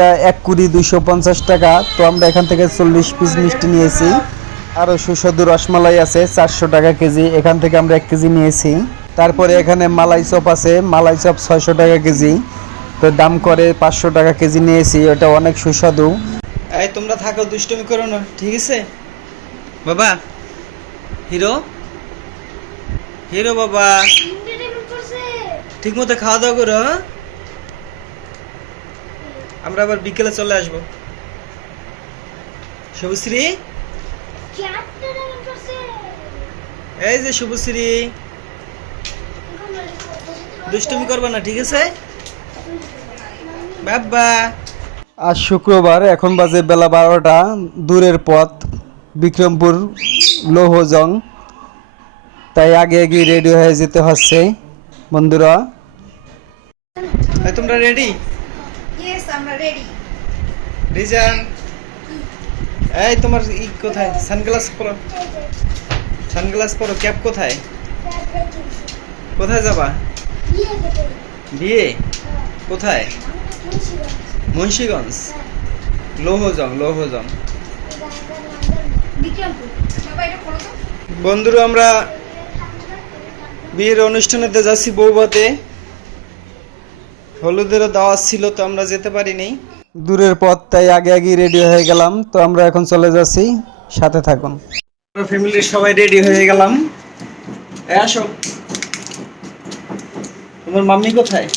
এটা 1 কুড়ি 250 টাকা। তো আমরা এখান থেকে 40 পিস মিষ্টি নিয়েছি। আরও সুস্বাদু রসমালাই আছে 400 টাকা কেজি, এখান থেকে আমরা 1 কেজি নিয়েছি। তারপরে এখানে মালাই চপ আছে, মালাই চপ 600 টাকা কেজি, তো দাম করে 500 টাকা কেজি নিয়েছি। এটা অনেক সুস্বাদু। এই তোমরা থাকো, দুষ্টুমি করো না, ঠিক আছে বাবা? হিরো হিরো বাবা, ঠিক মতো খাওয়া দাওয়া করো, হ্যাঁ? আমরা আবার বিকেলে চলে আসবো। শুভশ্রী, এই যে শুভশ্রী, দুষ্টুমি করবে না, ঠিক আছে বাবা? আজ শুক্রবার, এখন বাজে বেলা 12টা। দূরের পথ, বিক্রমপুর লৌহজং, তাই আগে আগে রেডি হয়ে যেতে হচ্ছে বন্ধুরা। তোমরা রেডি? ইয়েস, আমরা রেডি। রিজান, এই তোমার কোথায়? সানগ্লাস পরো, সানগ্লাস পরো। ক্যাপ কোথায়? কোথায় যাবা? বিয়ে? কোথায়? মুন্সিগঞ্জ, লৌহজং, লৌহজং। বন্ধুরা, আমরা বিয়ের অনুষ্ঠানেতে যাচ্ছি বৌভাতে। হলুদেরও দাওয়াত ছিল, তো আমরা যেতে পারিনি। দূরের পথ, তাই আগে আগে রেডি হয়ে গেলাম। তো আমরা এখন চলে যাচ্ছি, সাথে থাকুন। আমরা ফ্যামিলির সবাই রেডি হয়ে গেলাম। আসো, তোমার মাম্মি কোথায়?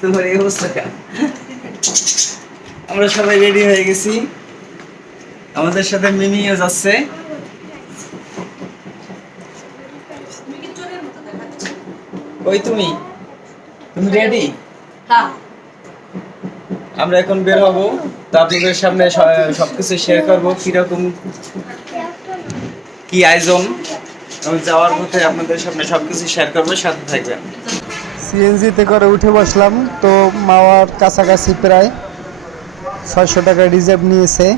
তোমার এই অবস্থা কেন? আমরা সবাই রেডি হয়ে গেছি, আমাদের সাথে মিমিও যাচ্ছে। ওই তুমি তুমি রেডি? হ্যাঁ। আমরা এখন বের হবো, তো আপনাদের সামনে সবকিছু শেয়ার করবো, কিরকম কি আয়োজন। আমি যাওয়ার পথে আপনাদের সামনে সবকিছু শেয়ার করবো, সাথে থাকবেন। সিএনজিতে করে উঠে বসলাম, তো মাওয়ার কাছাকাছি প্রায় 600 টাকা রিজার্ভ নিয়েছে।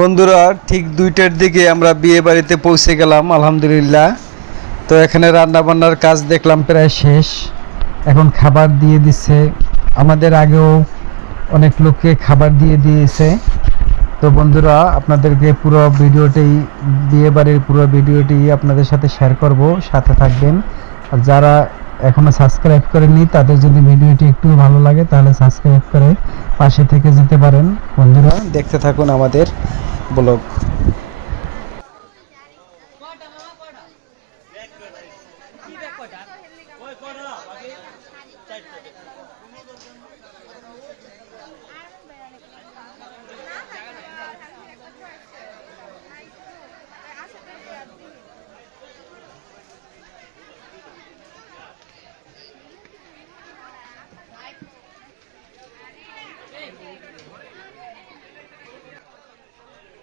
বন্ধুরা, ঠিক 2টার দিকে আমরা বিয়ে বাড়িতে পৌঁছে গেলাম আলহামদুলিল্লাহ। তো এখানে রান্না বান্নার কাজ দেখলাম প্রায় শেষ, এখন খাবার দিয়ে দিচ্ছে। আমাদের আগেও অনেক লোককে খাবার দিয়ে দিয়েছে। তো বন্ধুরা, আপনাদেরকে পুরো ভিডিওটি, বিয়ে বাড়ির পুরো ভিডিওটি আপনাদের সাথে শেয়ার করব, সাথে থাকবেন। আর যারা এখনো সাবস্ক্রাইব করেননি, তাদের যদি ভিডিওটি একটু ভালো লাগে তাহলে সাবস্ক্রাইব করে পাশে থেকে যেতে পারেন। বন্ধুরা, দেখতে থাকুন আমাদের ব্লগ।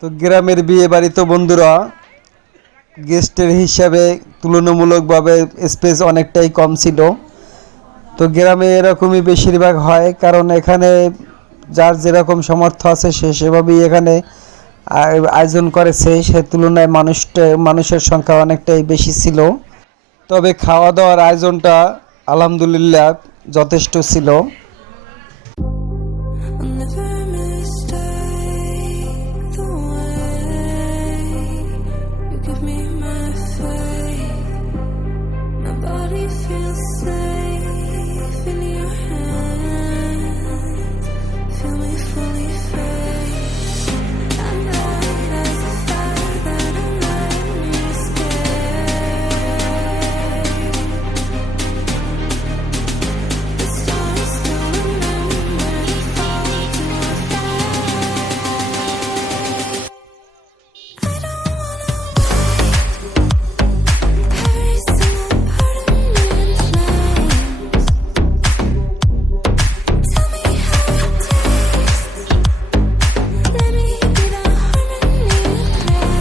তো গ্রামের বিয়ে বাড়ি, তো বন্ধুরা গেস্টের হিসাবে তুলনামূলকভাবে স্পেস অনেকটাই কম ছিল। তো গ্রামে এরকমই বেশিরভাগ হয়, কারণ এখানে যার যেরকম সামর্থ্য আছে সে সেভাবেই এখানে আয়োজন করেছে। সে তুলনায় মানুষের সংখ্যা অনেকটাই বেশি ছিল। তবে খাওয়া দাওয়ার আয়োজনটা আলহামদুলিল্লাহ যথেষ্ট ছিল। I'll never mistake the way you give me my faith. My body feels safe in your hands. Feel me fully fade. I'm light as a fire that I'm let me escape. The stars still remember to fall to our fate. I don't wanna every single part of me in flames. Tell me how it tastes. Let me be the harmony you crave.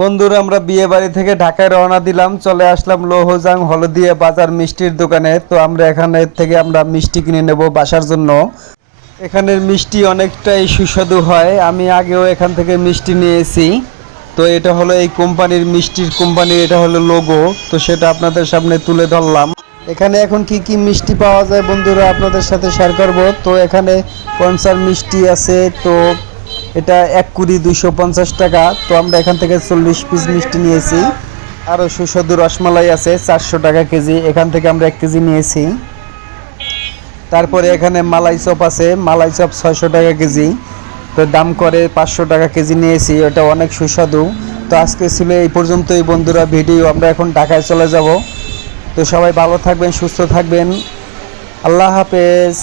বন্ধুরা, আমরা বিয়ে বাড়ি থেকে ঢাকায় রওনা দিলাম, চলে আসলাম লৌহজাং হলদিয়া বাজার মিষ্টির দোকানে। তো আমরা এখানে থেকে আমরা মিষ্টি কিনে নেব বাসার জন্য। এখানের মিষ্টি অনেকটাই সুস্বাদু হয়, আমি আগেও এখান থেকে মিষ্টি নিয়েছি। তো এটা হলো এই কোম্পানির কোম্পানির এটা হলো লোগো, তো সেটা আপনাদের সামনে তুলে ধরলাম। এখানে এখন কি কি মিষ্টি পাওয়া যায় বন্ধুরা আপনাদের সাথে শেয়ার করব। তো এখানে কনসার মিষ্টি আছে, তো এটা 1 কুড়ি 250 টাকা। তো আমরা এখান থেকে 40 পিস মিষ্টি নিয়েছি। আরও সুস্বাদু রসমালাই আছে 400 টাকা কেজি, এখান থেকে আমরা 1 কেজি নিয়েছি। তারপরে এখানে মালাই চপ আছে, মালাই চপ 600 টাকা কেজি, তো দাম করে 500 টাকা কেজি নিয়েছি, এটা অনেক সুস্বাদু। তো আজকে ছিল এই পর্যন্তই বন্ধুরা ভিডিও, আমরা এখন ঢাকায় চলে যাব। তো সবাই ভালো থাকবেন, সুস্থ থাকবেন, আল্লাহ হাফেজ।